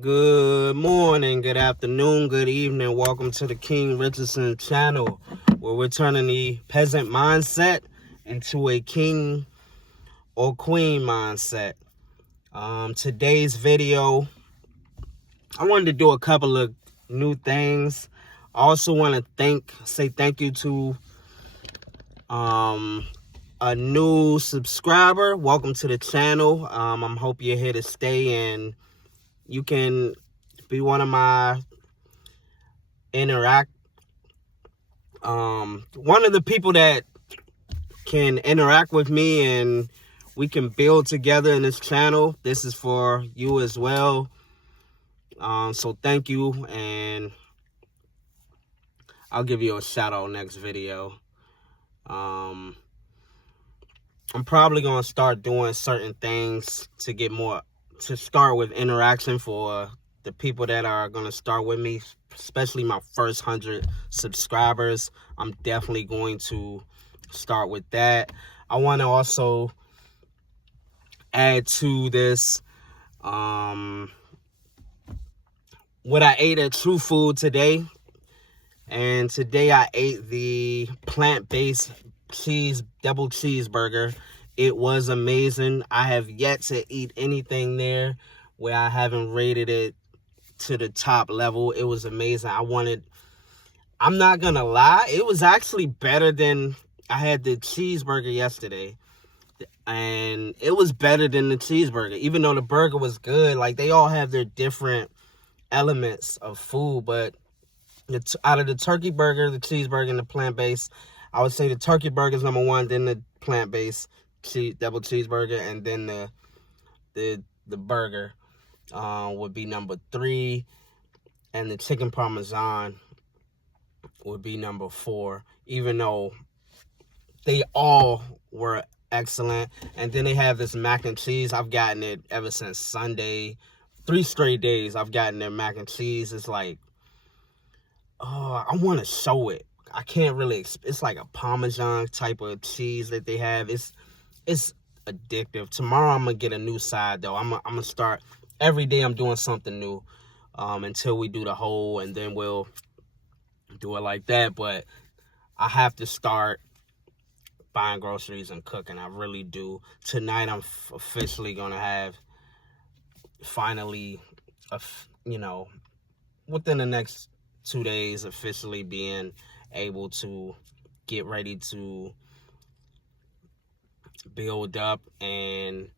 Good morning, good afternoon, good evening. Welcome to the King Richardson channel, where we're turning the peasant mindset into a king or queen mindset. Today's video, I wanted to do a couple of new things. I also want to say thank you to a new subscriber. Welcome to the channel. I hope you're here to stay and you can be one of my one of the people that can interact with me and we can build together in this channel. This is for you as well. So thank you, and I'll give you a shout out next video. I'm probably gonna start doing certain things to start with interaction for the people that are gonna start with me, especially my first 100 subscribers. I'm definitely going to start with that. I want to also add to this what I ate at True Food today. And today I ate the plant-based double cheeseburger. It was amazing. I have yet to eat anything there where I haven't rated it to the top level. It was amazing. I'm not gonna lie, it was actually better than I had the cheeseburger yesterday. And it was better than the cheeseburger, even though the burger was good. Like, they all have their different elements of food, but out of the turkey burger, the cheeseburger, and the plant-based, I would say the turkey burger is number one, then the plant-based double cheeseburger, and then the burger would be number 3, and the chicken parmesan would be number 4, even though they all were excellent. And then they have this mac and cheese. I've gotten it ever since Sunday. 3 straight days I've gotten their mac and cheese. It's like, oh, I want to show it. I can't really, it's like a Parmesan type of cheese that they have. It's addictive. Tomorrow I'm going to get a new side, though. I'm going to start, every day I'm doing something new until we do the whole, and then we'll do it like that. But I have to start buying groceries and cooking. I really do. Tonight I'm officially going to have, finally, within the next 2 days, officially being able to get ready to build up and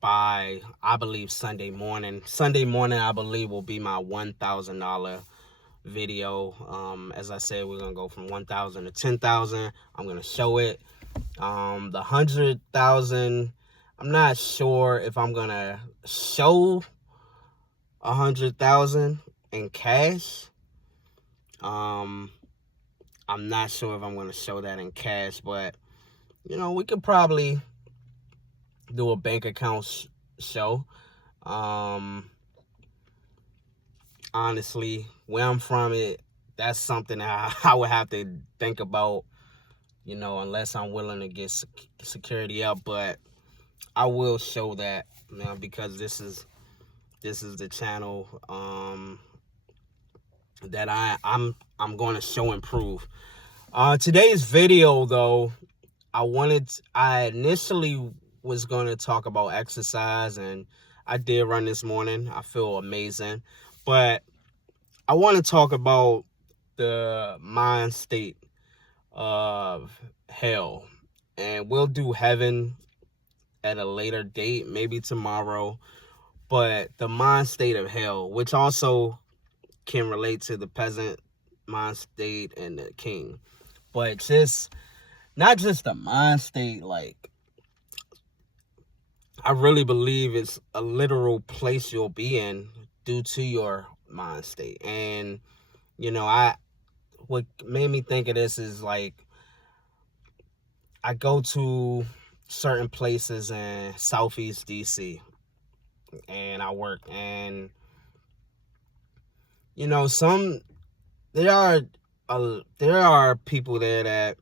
by, I believe, Sunday morning, I believe, will be my $1,000 video. As I said, we're gonna go from 1,000 to 10,000. I'm gonna show it. The 100,000, I'm not sure if I'm gonna show 100,000 in cash. I'm not sure if I'm gonna show that in cash, but we could probably do a bank account show. Honestly, where I'm from, that's something I would have to think about, unless I'm willing to get security up. But I will show that, because this is the channel that I'm going to show and prove. Today's video, though, I initially was going to talk about exercise, and I did run this morning. I feel amazing. But I want to talk about the mind state of hell. And we'll do heaven at a later date, maybe tomorrow. But the mind state of hell, which also can relate to the peasant mind state and the king. But not just the mind state, like, I really believe it's a literal place you'll be in due to your mind state. And, what made me think of this is, like, I go to certain places in Southeast DC and I work, and, there are people there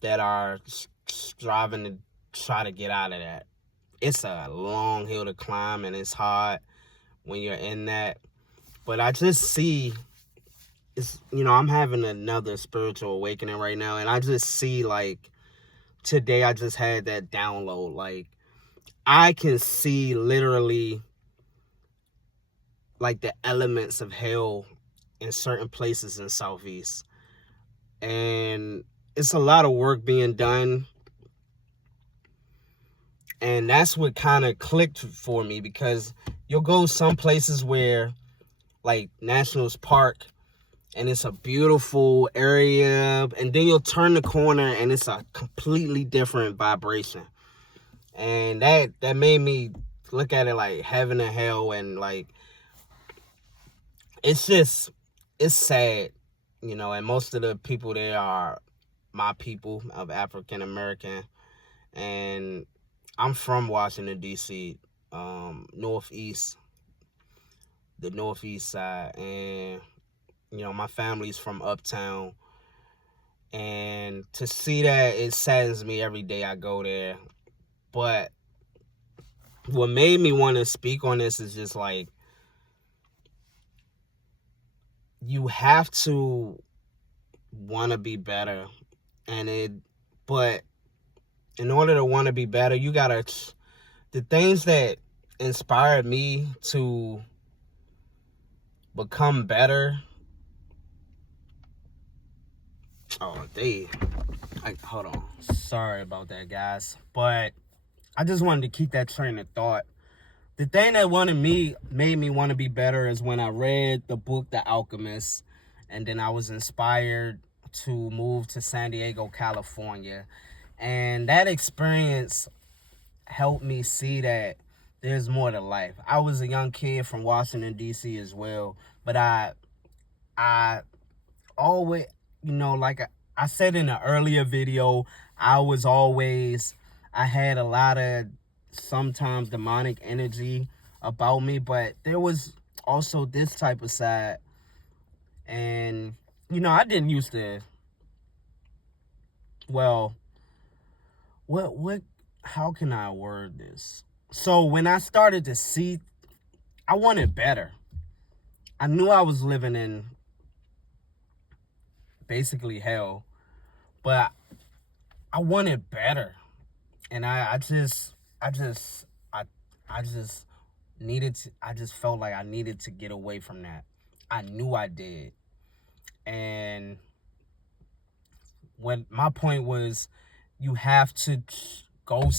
that are striving to try to get out of that. It's a long hill to climb and it's hard, when you're in that. But I just see, it's, I'm having another spiritual awakening right now, and I just see, like, today I just had that download. Like, I can see literally, like, the elements of hell in certain places in Southeast. And it's a lot of work being done. And that's what kind of clicked for me, because you'll go some places where, like, Nationals Park, and it's a beautiful area, and then you'll turn the corner and it's a completely different vibration. And that made me look at it like heaven and hell, and like, it's sad, and most of the people there are my people of African American, and I'm from Washington, D.C., Northeast, the Northeast side, and my family's from Uptown. And to see that, it saddens me every day I go there. But what made me want to speak on this is just like, you have to want to be better. But in order to want to be better, you gotta, the things that inspired me to become better. Hold on. Sorry about that, guys. But I just wanted to keep that train of thought. The thing that made me want to be better is when I read the book, The Alchemist, and then I was inspired to move to San Diego, California. And that experience helped me see that there's more to life. I was a young kid from Washington, D.C. as well, but I always, like I said in an earlier video, I had a lot of sometimes demonic energy about me, but there was also this type of side. And, I didn't used to, well, how can I word this? So when I started to see, I wanted better. I knew I was living in basically hell, but I wanted better. And I just felt like I needed to get away from that. I knew I did. And when my point was, you have to go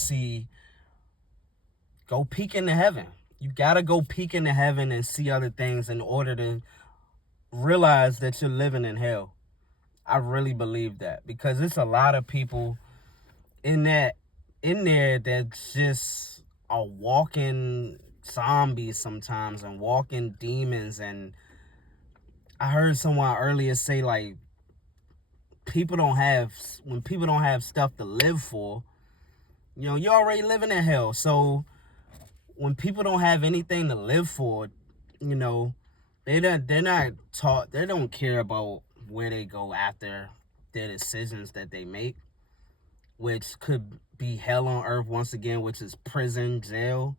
peek into heaven. You gotta go peek into heaven and see other things in order to realize that you're living in hell. I really believe that, because it's a lot of people in there that just are walking zombies sometimes, and walking demons. And I heard someone earlier say, like, when people don't have stuff to live for, you're already living in hell. So when people don't have anything to live for, they don't care about where they go after their decisions that they make, which could be hell on earth once again, which is prison, jail.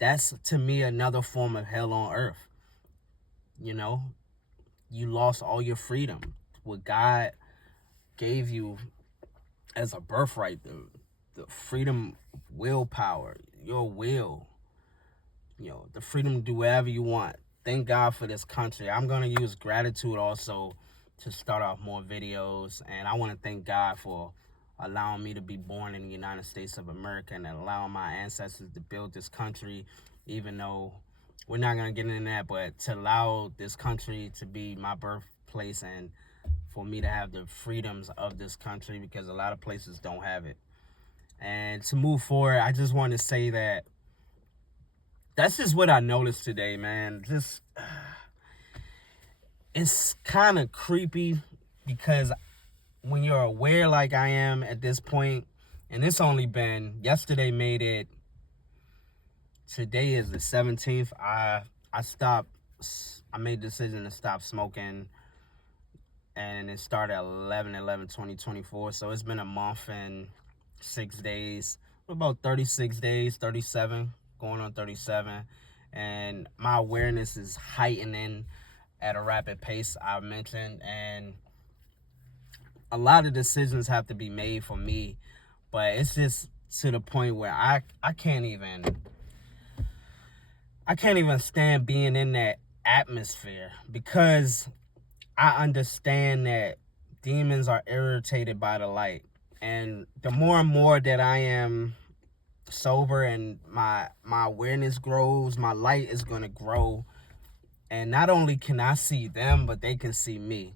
That's, to me, another form of hell on earth. You lost all your freedom, what God gave you as a birthright, the freedom, willpower, your will, the freedom to do whatever you want. Thank God for this country. I'm going to use gratitude also to start off more videos. And I want to thank God for allowing me to be born in the United States of America, and allowing my ancestors to build this country, even though we're not going to get into that, but to allow this country to be my birthplace, and for me to have the freedoms of this country, because a lot of places don't have it. And to move forward, I just want to say that that's just what I noticed today, man. It's kind of creepy, because when you're aware like I am at this point, and it's only been, yesterday made it, today is the 17th. I made the decision to stop smoking, and it started 11/11/2024. So it's been a month and 6 days, about 36 days, 37, going on 37. and my awareness is heightening at a rapid pace, I mentioned, and a lot of decisions have to be made for me, but it's just to the point where I can't even stand being in that atmosphere, because I understand that demons are irritated by the light. And the more and more that I am sober and my awareness grows, my light is going to grow. And not only can I see them, but they can see me.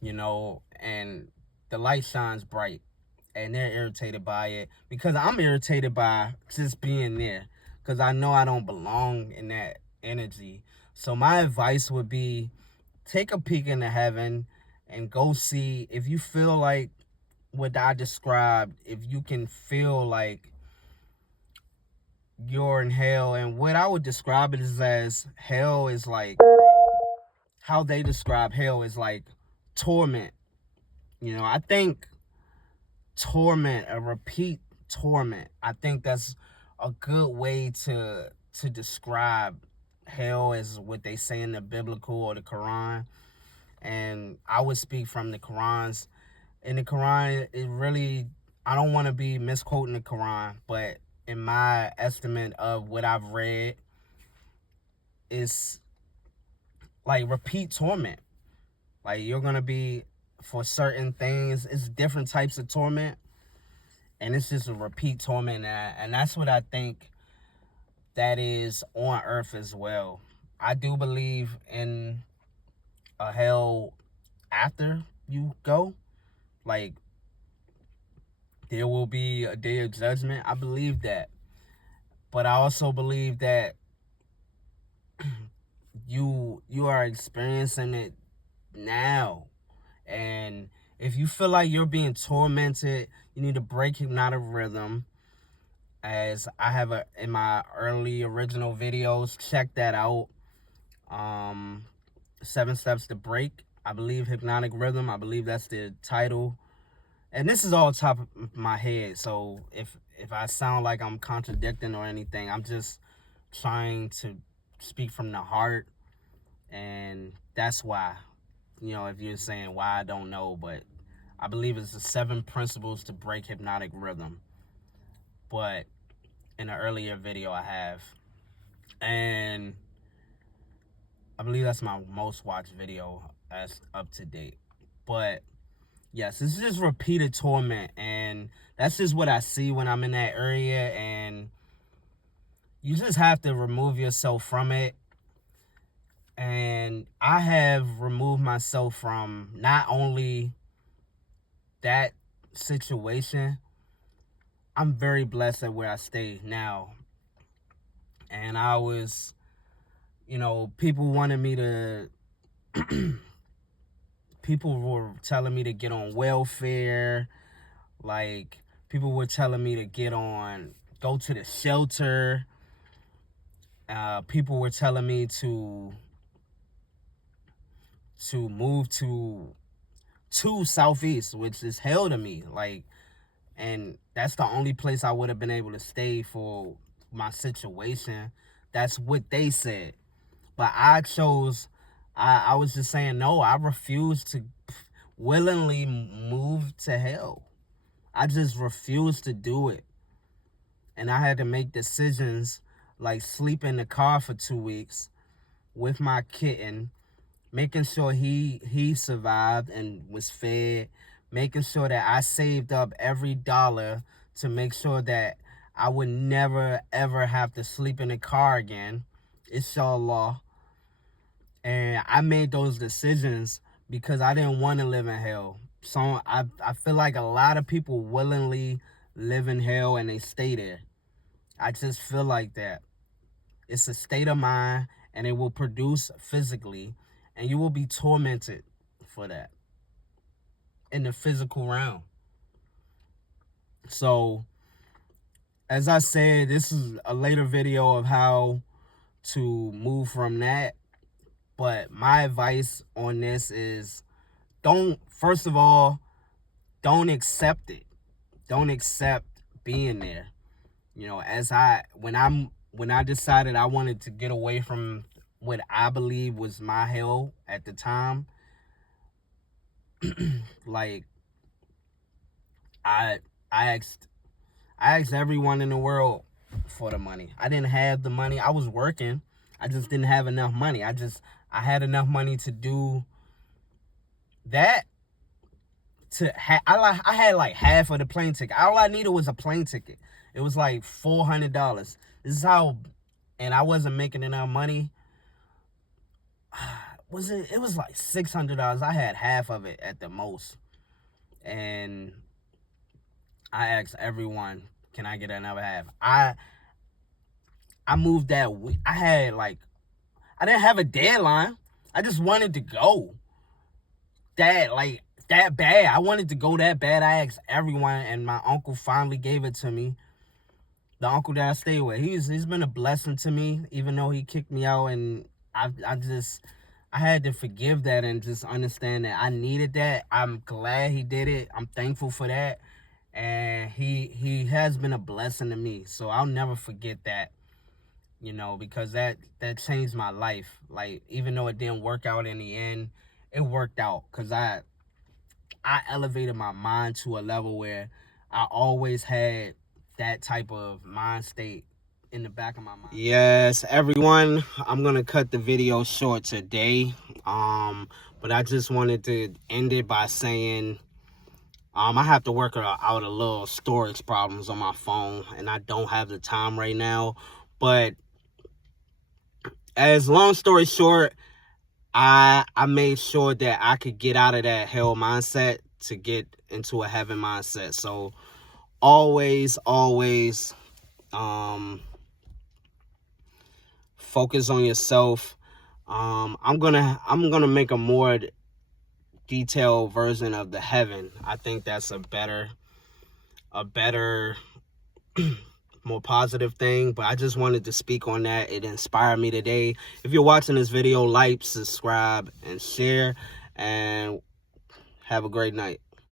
You know, and the light shines bright, and they're irritated by it, because I'm irritated by just being there, because I know I don't belong in that energy. So my advice would be, take a peek into heaven and go see. If you feel like what I described, if you can feel like you're in hell, and what I would describe it is as hell is like, how they describe hell is like torment. You know, I think torment, a repeat torment, I think that's a good way to describe hell, as what they say in the biblical or the Quran. And I would speak from the Qurans. In the Quran, it really, I don't want to be misquoting the Quran, but in my estimate of what I've read, it's like repeat torment. Like, you're going to be, for certain things, it's different types of torment, and it's just a repeat torment. And that's what I think that is on earth as well. I do believe in a hell after you go. Like, there will be a day of judgment. I believe that. But I also believe that you are experiencing it now. And if you feel like you're being tormented, you need to break hypnotic rhythm. As I have in my early original videos, check that out. 7 Steps to Break, I believe, hypnotic rhythm. I believe that's the title. And this is all top of my head, so if I sound like I'm contradicting or anything, I'm just trying to speak from the heart. And that's why, you know, if you're saying why, I don't know, but I believe it's the 7 principles to break hypnotic rhythm. But in an earlier video I have, and I believe that's my most watched video as up to date. But yes, this is just repeated torment, and that's just what I see when I'm in that area. And you just have to remove yourself from it. And I have removed myself from not only that situation, I'm very blessed at where I stay now. And I was, you know, people wanted me to, people were telling me to get on welfare. Like, people were telling me to go to the shelter. People were telling me to move to Southeast, which is hell to me. Like, and that's the only place I would have been able to stay for my situation. That's what they said. But I chose, I was just saying, no, I refuse to willingly move to hell. I just refused to do it. And I had to make decisions like sleep in the car for 2 weeks with my kitten, making sure he survived and was fed, making sure that I saved up every dollar to make sure that I would never, ever have to sleep in a car again, inshallah. And I made those decisions because I didn't want to live in hell. So I feel like a lot of people willingly live in hell and they stay there. I just feel like that. It's a state of mind, and it will produce physically, and you will be tormented for that in the physical realm. So, as I said, this is a later video of how to move from that. But my advice on this is, first of all, don't accept it. Don't accept being there. You know, when when I decided I wanted to get away from what I believe was my hell at the time, like I asked everyone in the world for the money. I didn't have the money. I was working. I just didn't have enough money. I had enough money to do that. I had like half of the plane ticket. All I needed was a plane ticket. It was like $400. This is how, and I wasn't making enough money. It was like $600. I had half of it at the most. And I asked everyone, can I get another half? I moved that week. I didn't have a deadline. I just wanted to go. That bad. I wanted to go that bad. I asked everyone, and my uncle finally gave it to me. The uncle that I stay with, he's been a blessing to me, even though he kicked me out, and I had to forgive that and just understand that I needed that. I'm glad he did it. I'm thankful for that. And he has been a blessing to me. So I'll never forget that, because that changed my life. Like, even though it didn't work out in the end, it worked out because I elevated my mind to a level where I always had that type of mind state in the back of my mind. Yes, everyone, I'm gonna cut the video short today, but I just wanted to end it by saying I have to work out a little storage problems on my phone, and I don't have the time right now. But as long story short, I made sure that I could get out of that hell mindset to get into a heaven mindset. So always focus on yourself. I'm gonna make a more detailed version of the heaven. I think that's a better more positive thing, but I just wanted to speak on that. It inspired me today. If you're watching this video, like, subscribe, and share, and have a great night.